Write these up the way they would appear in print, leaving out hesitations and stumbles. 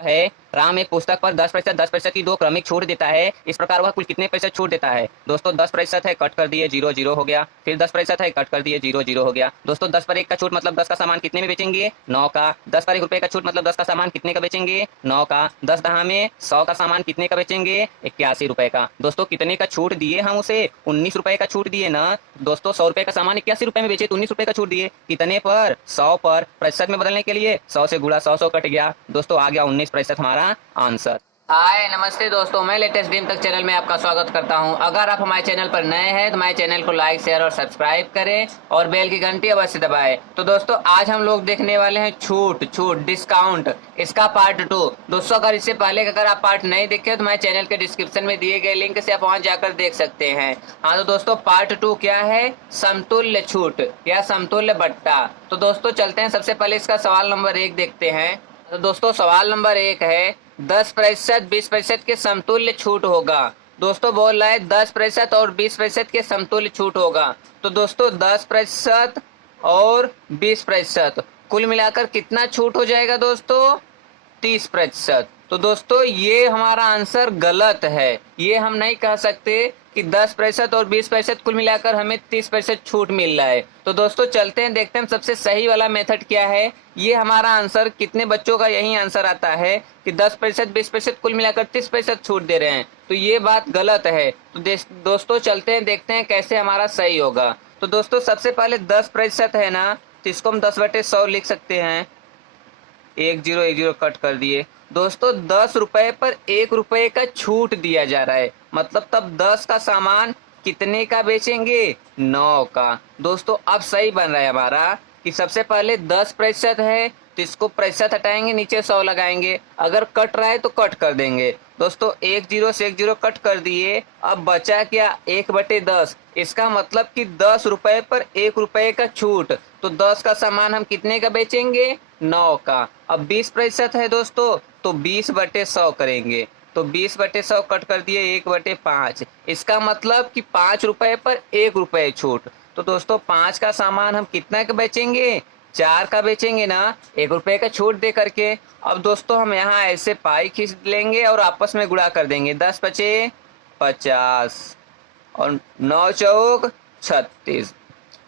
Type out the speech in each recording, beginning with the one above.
है। राम एक पुस्तक पर 10% की दो क्रमिक छूट देता है। इस प्रकार वह कुल कितने प्रतिशत छूट देता है? दोस्तों 10% है, कट कर दिए, 0 0 हो गया। फिर 10% है, कट कर दिए, 0 0 हो गया। दोस्तों 10 पर 1 का छूट मतलब 10 का सामान कितने में बेचेंगे? 9 का। 10 पर 1 रुपए का छूट मतलब 10 का सामान कितने का बेचेंगे? 9 का। 10 दहा में 100 का सामान कितने का बेचेंगे? 81 रुपए का। दोस्तों कितने का छूट दिए हम उसे? 19 रुपए का छूट दिए ना। दोस्तों 100 रुपए का सामान 81 रुपए में बेचे तो 19 रुपए का छूट दिए। कितने पर? 100 पर। प्रतिशत में बदलने के लिए 100 से गुणा 100 कट गया। दोस्तों आ गया 19% हमारा आंसर। हाय नमस्ते दोस्तों, मैं लेटेस्ट ड्रीम तक चैनल में आपका स्वागत करता हूं। अगर आप हमारे चैनल पर नए हैं तो हमारे चैनल को लाइक शेयर और सब्सक्राइब करें और बेल की घंटी अवश्य दबाएं। तो दोस्तों आज हम लोग देखने वाले हैं छूट डिस्काउंट, इसका पार्ट 2। दोस्तों अगर इससे पहले अगर आप पार्ट नहीं देखे तो हमारे चैनल के डिस्क्रिप्शन में दिए गए लिंक से आप वहां जाकर देख सकते हैं। हाँ तो दोस्तों पार्ट 2 क्या है? समतुल्य छूट या समतुल्य बट्टा। तो दोस्तों चलते हैं, सबसे पहले इसका सवाल नंबर 1 देखते हैं। तो दोस्तों सवाल नंबर 1 है 10% 20% के समतुल्य छूट होगा। दोस्तों बोल रहा है 10% और 20% के समतुल्य छूट होगा। तो दोस्तों 10% और 20% कुल मिलाकर कितना छूट हो जाएगा दोस्तों? 30%। तो दोस्तों ये हमारा आंसर गलत है। ये हम नहीं कह सकते कि 10% और 20% कुल मिलाकर हमें 30% छूट मिल रहा है। तो दोस्तों चलते हैं, देखते हैं सबसे सही वाला मेथड क्या है। ये हमारा आंसर कितने बच्चों का यही आंसर आता है कि 10% 20% कुल मिलाकर 30% छूट दे रहे हैं। तो ये बात गलत है। तो दोस्तों चलते हैं, देखते हैं कैसे हमारा सही होगा। तो दोस्तों सबसे पहले 10% है ना, तो इसको हम 10/100 लिख सकते हैं। 1 0 कट कर दिए। दोस्तों 10 रुपए पर 1 रुपए का छूट दिया जा रहा है, मतलब तब 10 का सामान कितने का बेचेंगे? 9 का। दोस्तों अब सही बन रहा है हमारा कि सबसे पहले 10% है तो इसको प्रतिशत हटाएंगे, नीचे 100 लगाएंगे। अगर कट रहा है तो कट कर देंगे। दोस्तों 1 0 से 1 0 कट कर दिए। अब बचा क्या? 1/10। इसका मतलब कि 10 रुपए पर 1 रुपए का छूट, तो 10 का सामान हम कितने का बेचेंगे? 9 का। अब 20% है दोस्तों, तो 20/100 करेंगे। तो 20/100 कट कर दिए, 1/5। इसका मतलब कि 5 रुपए पर 1 रुपए छूट। तो दोस्तों 5 का सामान हम कितना का बेचेंगे? 4 का बेचेंगे ना, 1 रुपए का छूट दे करके। अब दोस्तों हम यहाँ ऐसे पाई खींच लेंगे और आपस में गुणा कर देंगे। 10 बचे 50 और 9 चौक 36।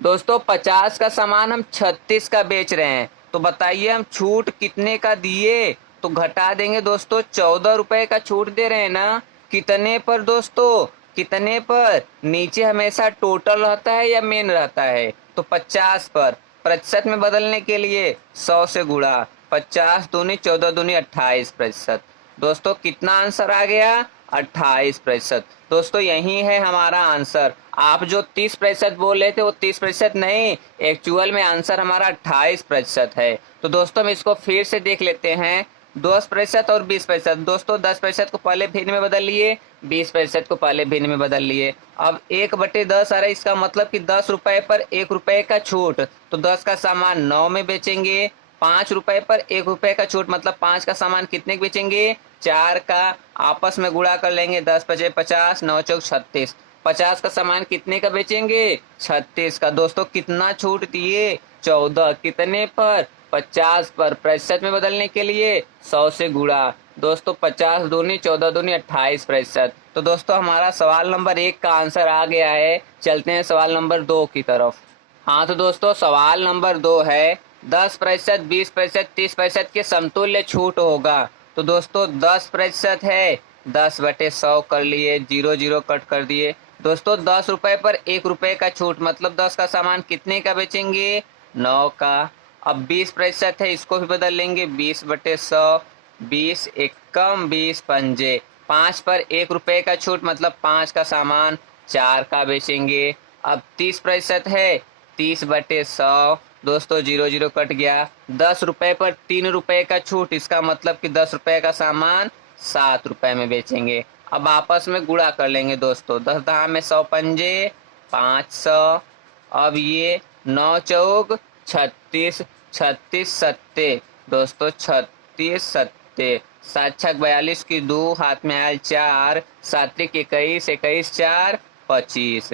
दोस्तों 50 का सामान हम 36 का बेच रहे हैं। तो बताइए हम छूट कितने का दिए? तो घटा देंगे दोस्तों, 14 रुपए का छूट दे रहे हैं ना। कितने पर दोस्तों? कितने पर? नीचे हमेशा टोटल रहता है या मेन रहता है? तो 50 पर। प्रतिशत में बदलने के लिए 100 से गुणा। 50 दूनी 14 दूनी 28%। दोस्तों कितना आंसर आ गया? 28%। दोस्तों यही है हमारा आंसर। आप जो 30% बोल रहे थे वो 30% नहीं, एक्चुअल में आंसर हमारा 28% है। तो दोस्तों हम इसको फिर से देख लेते हैं। 10% और 20%। दोस्तों 10% को पहले भिन्न में बदल लिए, 20% को पहले भिन्न में बदल लिए। अब 1/10 आ रहा है, इसका मतलब कि 10 रुपए पर 1 रुपए का छूट, तो 10 का सामान 9 में बेचेंगे। 5 रुपए पर 1 रुपए का छूट मतलब 5 का सामान कितने के बेचेंगे? 4 का। आपस में गुणा कर लेंगे, 10 बचे 50, 9 चौक 36। 50 का सामान कितने का बेचेंगे? 36 का। दोस्तों कितना छूट दिए? 14। कितने पर? 50 पर। प्रतिशत में बदलने के लिए 100 से गुणा। दोस्तों 50 दूनी 14 दूनी 28%। तो दोस्तों हमारा सवाल नंबर 1 का आंसर आ गया है। चलते हैं सवाल नंबर 2 की तरफ। हाँ तो दोस्तों सवाल नंबर 2 है 10%, 20%, 30% के समतुल्य छूट होगा। तो दोस्तों 10% है, 10/100 कर लिए, 0 0 कट कर दिए। दोस्तों 10 रुपए पर 1 रुपए का छूट मतलब 10 का सामान कितने का बेचेंगे? 9 का। अब 20% है, इसको भी बदल लेंगे, 20/100। 20 एकम 20 पंजे। 5 पर 1 रुपए का छूट मतलब 5 का सामान 4 का बेचेंगे। अब 30% है, 30/100। दोस्तों 0 0 कट गया। 10 रुपए पर 3 रुपए का छूट, इसका मतलब कि 10 रुपए का सामान 7 रुपए में बेचेंगे। अब आपस में गुणा कर लेंगे दोस्तों, 10 दहा में 100 पंजे 500। अब ये 9 चौक 36, 36 सत्ते। दोस्तों 36 सत्ते। 7 छक 42 की 2, हाथ में आयल 4, 7 21, 21 4 25।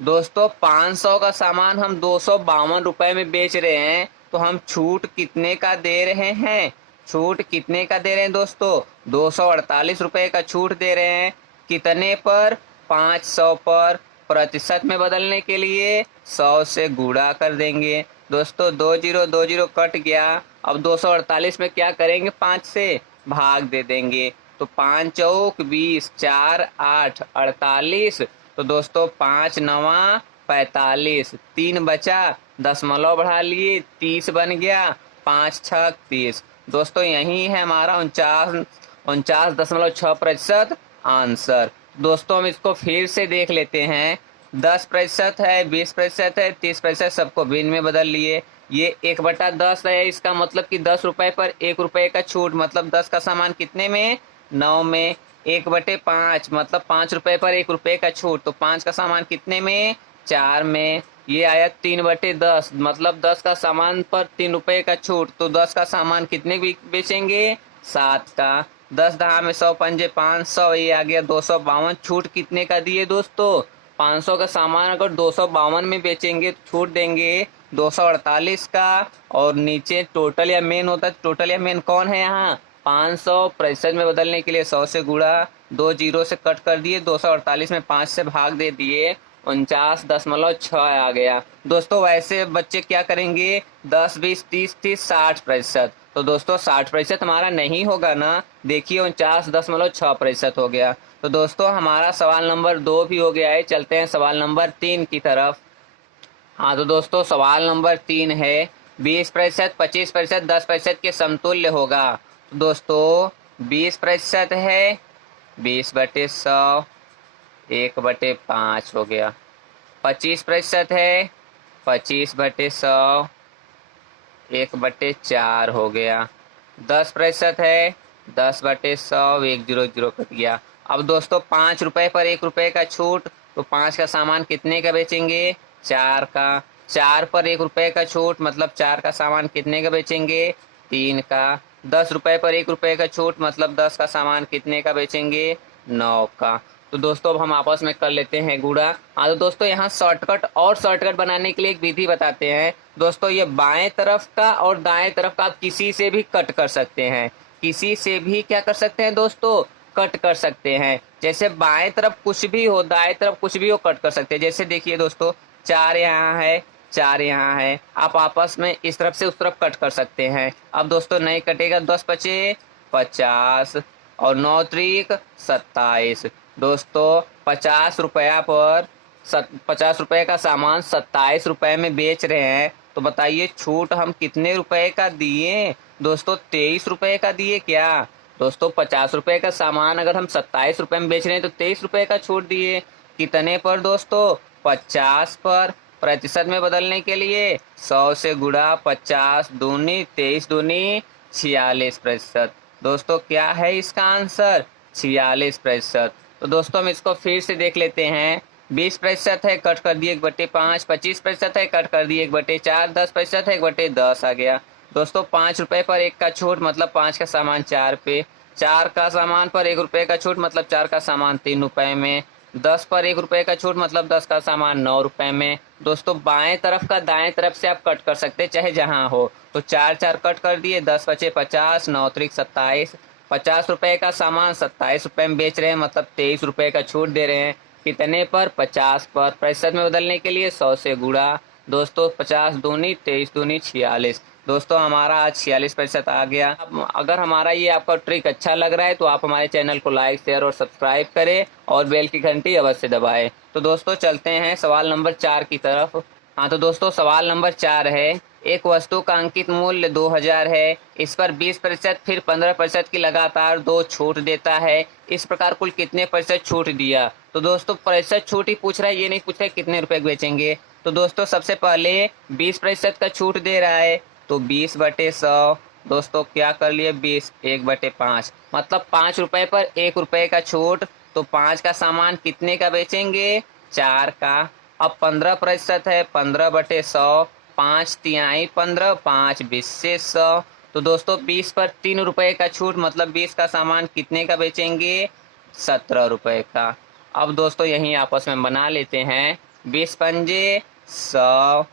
दोस्तों 500 का सामान हम 252 रुपए में बेच रहे हैं, तो हम छूट कितने का दे रहे हैं? छूट कितने का दे रहे हैं दोस्तों? 248 रुपए का छूट दे रहे हैं। कितने पर? 500 पर। प्रतिशत में बदलने के लिए 100 से गुणा कर देंगे। दोस्तों 20 कट गया। अब 248 में क्या करेंगे? 5 से भाग दे देंगे। तो 5 चौक 20, 4 8 48। तो दोस्तों 5 नवा 45, 3 बचा, दशमलव बढ़ा लिए, 30 बन गया, 5 छक 30। दोस्तों यही है हमारा 49.6% आंसर। दोस्तों हम इसको फिर से देख लेते हैं। 10% है, 20% है, 30%, सबको भिन्न में बदल लिए। ये 1/10 है, इसका मतलब कि 10 रुपए पर 1 रुपए का छूट, मतलब 10 का सामान कितने में? 9 में। 1/5 मतलब 5 रुपए पर 1 रुपए का छूट, तो 5 का सामान कितने में? 4 में। ये आया 3/10 मतलब 10 का सामान पर 3 रुपए का छूट, तो 10 का सामान कितने बेचेंगे? 7 का। 10 दहा में 100 पंजे 500, ये आ गया 252। छूट कितने का दिए दोस्तों? 500 का सामान अगर 252 में बेचेंगे तो छूट देंगे 248 का। और नीचे टोटल या मेन होता है, टोटल या मेन कौन है यहाँ? 500। प्रतिशत में बदलने के लिए 100 से गुणा, 2 जीरो से कट कर दिए, 248 में 5 से भाग दे दिए, 49.6 आ गया। दोस्तों वैसे बच्चे क्या करेंगे? 10 20 30 30 60%। तो दोस्तों 60% हमारा नहीं होगा ना। देखिए 49.6% हो गया। तो दोस्तों हमारा सवाल नंबर 2 भी हो गया है। चलते हैं सवाल नंबर 3 की तरफ। हाँ तो दोस्तों सवाल नंबर 3 है 20%, 25%, 10% के समतुल्य होगा। तो दोस्तों 20% है 20/100, 1/5 हो गया। 25% है 25/100, 1/4 हो गया। 10% है 10/100, 100 कट गया। अब दोस्तों 5 रुपए पर 1 रुपए का छूट, तो 5 का सामान कितने का बेचेंगे? 4 का। 4 पर 1 रुपए का छूट मतलब 4 का सामान कितने का बेचेंगे? 3 का। 10 रुपए पर 1 रुपए का छूट मतलब 10 का सामान कितने का बेचेंगे? 9 का। तो दोस्तों अब हम आपस में कर लेते हैं गुणा। हाँ तो दोस्तों यहाँ शॉर्टकट बनाने के लिए एक विधि बताते हैं। दोस्तों ये बाएं तरफ का और दाएं तरफ का आप किसी से भी कट कर सकते हैं। किसी से भी क्या कर सकते हैं दोस्तों? कट कर सकते हैं। जैसे बाएं तरफ कुछ भी हो, दाएं तरफ कुछ भी हो, कट कर सकते हैं। जैसे देखिए दोस्तों 4 यहाँ है, 4 यहाँ है, आप आपस में इस तरफ से उस तरफ कट कर सकते हैं। अब दोस्तों नहीं कटेगा, 10 बचे 50 और 9 त्रिक 27। दोस्तों 50 रुपया पर 50 रुपए का सामान 27 रुपए में बेच रहे हैं, तो बताइए छूट हम कितने रुपए का दिए? दोस्तों 23 रुपए का दिए क्या? दोस्तों 50 रुपए का सामान अगर हम 27 रुपए में बेच रहे हैं तो 23 रुपए का छूट दिए। कितने पर दोस्तों? 50 पर। प्रतिशत में बदलने के लिए 100 से गुणा, 50 दूनी 23 दूनी 46%। दोस्तों क्या है इसका आंसर? 46%। तो दोस्तों हम इसको फिर से देख लेते हैं। 20% है, कट कर दिए 1/5। 25% है, कट कर दिए 1/4। 10% है, 1/10 आ गया। दोस्तों 5 रुपए पर 1 का छूट मतलब 5 का सामान 4 पे। 4 का सामान पर 1 रुपए का छूट मतलब 4 का सामान 3 रुपए में। 10 पर 1 रुपए का छूट मतलब 10 का सामान 9 रुपए में। दोस्तों बाएं तरफ का दाएं तरफ से आप कट कर सकते हैं, चाहे जहां हो। तो 4 4 कट कर दिए, 10 बचे 50, 9 त्रिक 27। 50 रुपए का सामान 27 रुपए में बेच रहे हैं मतलब 23 रुपए का छूट दे रहे हैं। कितने पर? 50 पर। प्रतिशत में बदलने के लिए 100 से गुणा। दोस्तों 50 दूनी 23 दूनी 46। दोस्तों हमारा आज 46% आ गया। अगर हमारा ये आपका ट्रिक अच्छा लग रहा है तो आप हमारे चैनल को लाइक शेयर और सब्सक्राइब करें और बेल की घंटी अवश्य दबाएं। तो दोस्तों चलते हैं सवाल नंबर 4 की तरफ। हाँ तो दोस्तों सवाल नंबर 4 है एक वस्तु का अंकित मूल्य 2000 है, इस पर 20% फिर 15% की लगातार 2 छूट देता है। इस प्रकार कुल कितने प्रतिशत छूट दिया? तो दोस्तों प्रतिशत छूट ही पूछ रहा है, ये नहीं पूछ रहा है कितने रुपए बेचेंगे। तो दोस्तों सबसे पहले 20% का छूट दे रहा है, तो 20/100। दोस्तों क्या कर लिए? 20 1/5 मतलब 5 रुपए पर 1 रुपए का छूट, तो 5 का सामान कितने का बेचेंगे? 4 का। अब 15% है, 15/100, 5 तिहाई 15, 5 20 से 100। तो दोस्तों 20 पर 3 रुपए का छूट मतलब 20 का सामान कितने का बेचेंगे? 17 रुपए का। अब दोस्तों यहीं आपस में बना लेते हैं। 20 पंजे 100,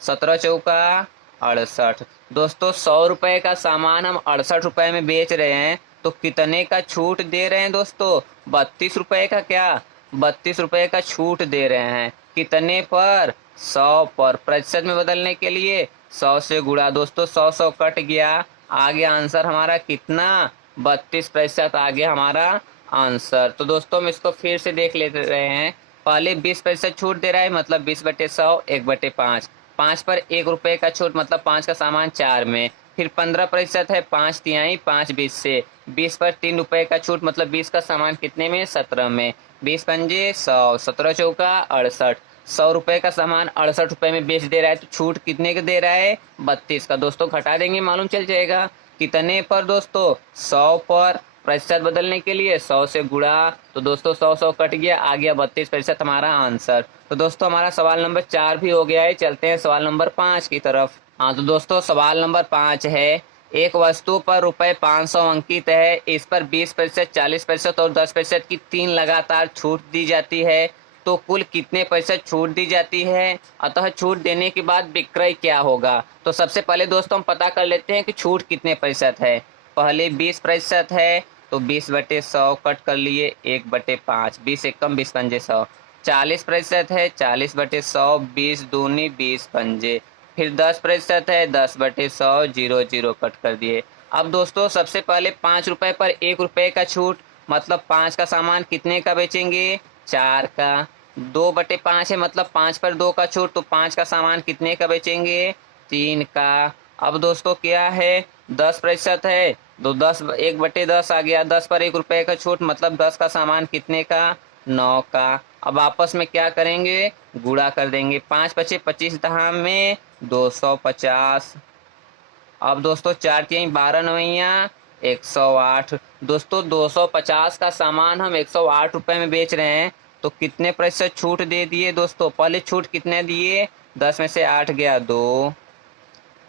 17 चौका 68। दोस्तों 100 रुपए का सामान हम 68 रुपए में बेच रहे हैं, तो कितने का छूट दे रहे हैं दोस्तों? 32 रुपए का। क्या 32 रुपए का छूट दे रहे हैं? कितने पर? 100 पर। प्रतिशत में बदलने के लिए 100 से गुणा। दोस्तों 100 कट गया, आ गया आंसर हमारा कितना? 32% आ गया हमारा आंसर। तो दोस्तों हम इसको फिर से देख ले रहे हैं। पहले 20% छूट दे रहा है, मतलब 20/100 1/5। 5 पर 1 रुपए का छूट, मतलब 5 का सामान 4 में। फिर 15% है, 5 तिहाई 5 20 से। 20 पर 3 रुपए का छूट, मतलब 20 का सामान कितने में? 17 में। 20×5 = 100, 17×4 = 68। 100 रुपए का सामान 68 रुपए में बेच दे रहा है, तो छूट कितने का दे रहा है? 32 का। दोस्तों घटा देंगे, मालूम चल जाएगा कितने पर दोस्तों? 100 पर। प्रतिशत बदलने के लिए 100 से गुणा। तो दोस्तों 100 कट गया, आ गया 32% हमारा आंसर। तो दोस्तों हमारा सवाल नंबर 4 भी हो गया है। चलते हैं सवाल नंबर 5 की तरफ। हाँ तो दोस्तों सवाल नंबर 5 है, एक वस्तु पर रुपए 500 अंकित है, इस पर 20%, 40% और 10% की 3 लगातार छूट दी जाती है, तो कुल कितने प्रतिशत छूट दी जाती है? अतः छूट देने के बाद विक्रय क्या होगा? तो सबसे पहले दोस्तों हम पता कर लेते हैं कि छूट कितने प्रतिशत है। पहले 20% है, तो 20/100 कट कर लिए 1/5। 20 एकम 20×5 40% है, 40/100 20 दूनी 20×5। फिर 10% है, 10/100 0 0 कट कर दिए। अब दोस्तों सबसे पहले 5 रुपए पर 1 रुपए का छूट, मतलब 5 का सामान कितने का बेचेंगे? 4 का। 2/5 है, मतलब 5 पर 2 का छूट, तो 5 का सामान कितने का बेचेंगे? 3 का। अब दोस्तों क्या है? 10% है, तो 1/10 आ गया। 10 पर 1 रुपए का छूट, मतलब 10 का सामान कितने का? 9 का। अब आपस में क्या करेंगे? गुणा कर देंगे। 5×5 = 25, दहा में 250। अब दोस्तों 4×3 = 12×9 = 108। दोस्तों 250 का सामान हम 108 रुपए में बेच रहे हैं, तो कितने प्रतिशत छूट दे दिए दोस्तों? पहले छूट कितने दिए? 10 में से 8 गया 2,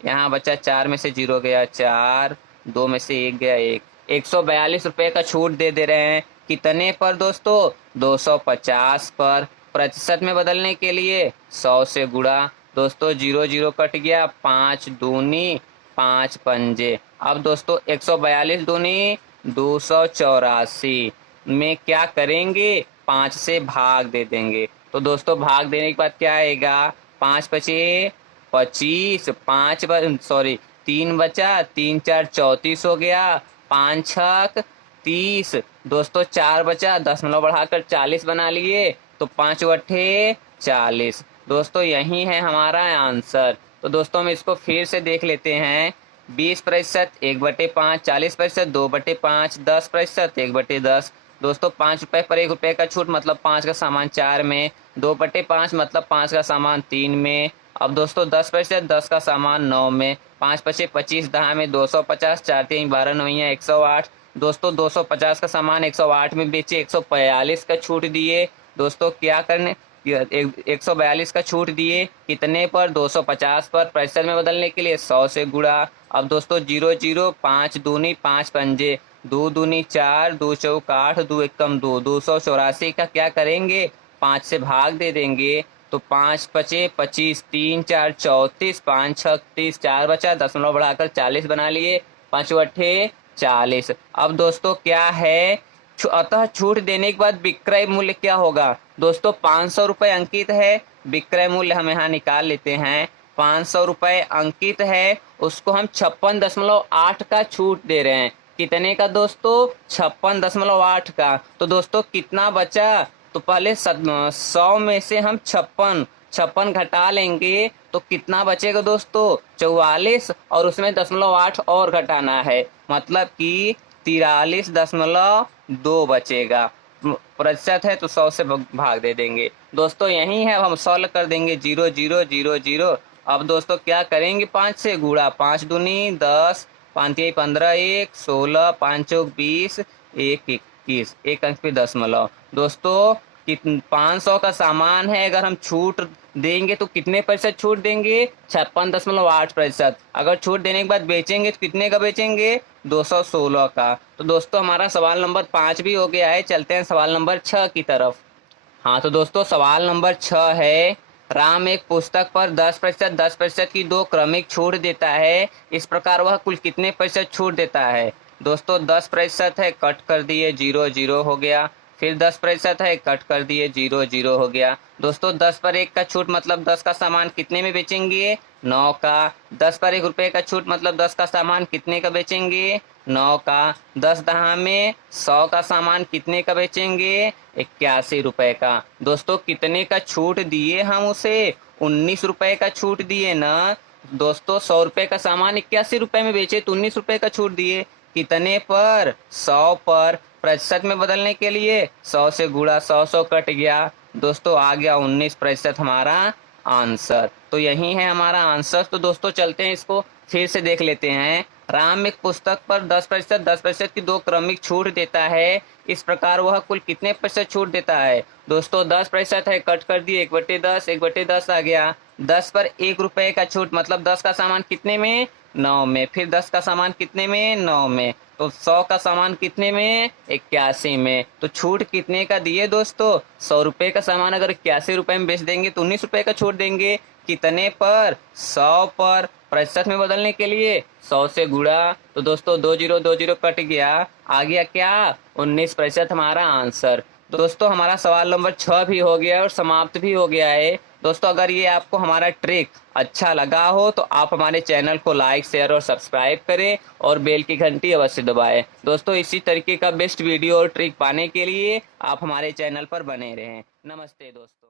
यहाँ बचा 4 में से 0 गया 4, 2 में से 1 गया 1। 142 रुपए का छूट दे रहे हैं। कितने पर दोस्तों? 250 पर। प्रतिशत में बदलने के लिए 100 से गुणा। दोस्तों 0 0 कट गया, 5 दूनी 5 पंजे। अब दोस्तों 142 दूनी 284 में क्या करेंगे? 5 से भाग दे देंगे। तो दोस्तों भाग देने के बाद क्या आएगा? 5×5 = 25, 3 बचा, 3 4 34 हो गया, 5 6 30। दोस्तों 4 बचा, 10 बढ़ाकर 40 बना लिए, तो 5 8 40। दोस्तों यही है हमारा आंसर। तो दोस्तों हम इसको फिर से देख लेते हैं। 20% 1/5, 40% 2/5, 10% 1/10। दोस्तों 5 रुपए पर 1 रुपए का छूट, मतलब 5 का सामान 4 में। 2/5 मतलब 5 का सामान 3 में। अब दोस्तों 10%, 10 का सामान 9 में। 5×5 = 25, दहा में 250, 4×3 = 12×9 = 108। दोस्तों 250 का सामान 108 में बेचे, 142 का छूट दिए। दोस्तों क्या करने? 142 का छूट दिए, कितने पर? 250 पर। प्रतिशत में बदलने के लिए 100 से गुणा। अब दोस्तों 0 0, 5 दूनी 5 पंजे, 2 दूनी 4, 2 चौक 8, 2 एकम 2। 284 का क्या करेंगे? 5 से भाग दे देंगे, तो 5×5 = 25, 3 4 34, 5 6 30, 4 बचा, 10 बढ़ाकर 40 बना लिए, 5 8 40। अब दोस्तों क्या है? अतः छूट देने के बाद विक्रय मूल्य क्या होगा? दोस्तों 500 रुपए अंकित है, विक्रय मूल्य हम यहाँ निकाल लेते हैं। 500 रुपए अंकित है, उसको हम 56.8 का छूट दे रहे हैं। कितने का दोस्तों? 56.8 का। तो दोस्तों कितना बचा? तो पहले 100 में से हम 56 घटा लेंगे, तो कितना बचेगा दोस्तों? 44, और उसमें 0.8 और घटाना है, मतलब कि 43.2 बचेगा। प्रतिशत है तो 100 से भाग दे देंगे। दोस्तों यही है, अब हम सॉल्व कर देंगे। 0 0 0 0। अब दोस्तों क्या करेंगे? 5 से गुणा। 5 दूनी 10, 5 तिहाई 15, 1 16, 5 चौक 20, 1 21, 1 अंक पे 10। दोस्तों 500 का सामान है, अगर हम छूट देंगे तो कितने प्रतिशत छूट देंगे? 56.8%। अगर छूट देने के बाद बेचेंगे तो कितने का बेचेंगे? 216 का। तो दोस्तों हमारा सवाल नंबर 5 भी हो गया है। चलते हैं सवाल नंबर 6 की तरफ। हाँ तो दोस्तों सवाल नंबर 6 है, राम एक पुस्तक पर 10% की दो क्रमिक छूट देता है। इस प्रकार वह कुल कितने प्रतिशत छूट देता है? दोस्तों 10% है, कट कर दिए, 0 हो गया। फिर 10% है, कट कर दिए, 0 हो गया। दोस्तों 10 पर 1 का छूट मतलब 10 का सामान कितने में बेचेंगे? 9 का। 10 पर 1 रुपये का छूट मतलब 10 का सामान कितने का बेचेंगे? 9 का। 10 दहा में 100 का सामान कितने का बेचेंगे? 81 रुपए का। दोस्तों कितने का छूट दिए हम उसे? 19 रुपए का छूट दिए ना। दोस्तों 100 रुपए का सामान 81 रुपए में बेचे तो 19 रुपए का छूट दिए। कितने पर? 100 पर। प्रतिशत में बदलने के लिए 100 से गुणा 100 कट गया। दोस्तों आ गया 19% हमारा आंसर। तो यही है हमारा आंसर। तो दोस्तों चलते हैं, इसको फिर से देख लेते हैं। राम एक पुस्तक पर 10% की दो क्रमिक छूट देता है। इस प्रकार वह कुल कितने प्रतिशत छूट देता है? दोस्तों 10% है, कट कर दिए, 1/10, 1/10 आ गया। 10 पर 1 रुपए का छूट मतलब 10 का सामान कितने में? 9 में। फिर 10 का सामान कितने में? 9 में। तो 100 का सामान कितने में? 81 में। तो छूट कितने का दिए दोस्तों? 100 रुपए का सामान अगर 81 रुपए में बेच देंगे तो 19 रुपए का छूट देंगे। कितने पर? 100 पर। प्रतिशत में बदलने के लिए 100 से गुणा, तो दोस्तों 20 कट गया, आ गया क्या? 19% हमारा आंसर। तो दोस्तों हमारा सवाल नंबर 6 भी हो गया और समाप्त भी हो गया है। दोस्तों अगर ये आपको हमारा ट्रिक अच्छा लगा हो तो आप हमारे चैनल को लाइक, शेयर और सब्सक्राइब करें और बेल की घंटी अवश्य दबाएं। दोस्तों इसी तरीके का बेस्ट वीडियो और ट्रिक पाने के लिए आप हमारे चैनल पर बने रहें। नमस्ते दोस्तों।